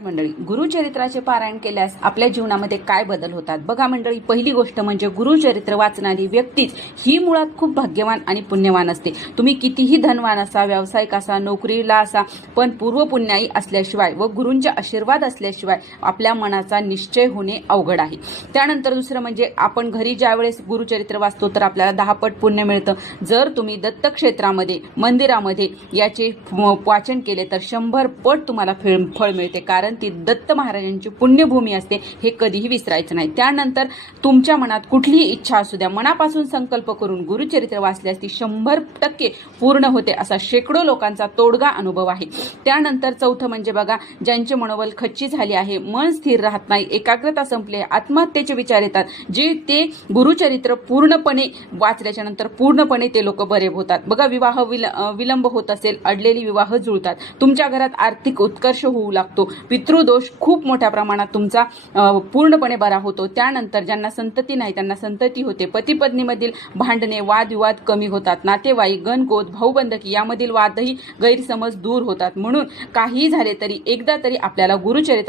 मंडळी, गुरुचरित्राचे पारायण केल्यास आपल्या जीवनामध्ये काय बदल होतात बघा मंडळी. पहिली गोष्ट म्हणजे गुरुचरित्र वाचणारी व्यक्तीच ही मुळात खूप भाग्यवान आणि पुण्यवान असते. तुम्ही कितीही धनवान असा, व्यावसायिक असा, नोकरीला असा, पण पूर्वपुण्याई असल्याशिवाय व गुरूंचे आशीर्वाद असल्याशिवाय आपल्या मनाचा निश्चय होणे अवघड आहे. त्यानंतर दुसरं म्हणजे आपण घरी ज्यावेळेस गुरुचरित्र वाचतो तर आपल्याला 10 पट पुण्य मिळतं. जर तुम्ही दत्तक्षेत्रामध्ये, मंदिरामध्ये याचे वाचन केले तर 100 पट तुम्हाला फळ मिळते, कारण ती दत्त महाराजांची पुण्यभूमी असते, हे कधीही विसरायचं नाही. त्यानंतर तुमच्या मनात कुठलीही इच्छा असू द्या, मनापासून संकल्प करून गुरुचरित्र वाचल्यास ती 100% पूर्ण होते, असा शेकडो लोकांचा तोडगा अनुभव आहे. त्यानंतर चौथं म्हणजे बघा, ज्यांचे मनोबल खच्ची झाले आहे, मन स्थिर राहत नाही, एकाग्रता संपली, आत्महत्येचे विचार येतात, जे ते गुरुचरित्र पूर्णपणे वाचल्याच्या नंतर पूर्णपणे ते लोक बरे होतात. बघा, विवाह विलंब होत असेल, अडलेली विवाह जुळतात, तुमच्या घरात आर्थिक उत्कर्ष होऊ लागतो, पितृदोष खूप मोठ्या प्रमाणात तुमचा पूर्णपणे बरा होतो. त्यानंतर ज्यांना संतती नाही त्यांना संतती होते, पती पत्नीमधील भांडणे, वादविवाद कमी होतात, नातेवाईक, गणगोत, भाऊबंधकी यामधील वादही, गैरसमज दूर होतात. म्हणून काही झाले तरी एकदा तरी आपल्याला गुरुचरित्र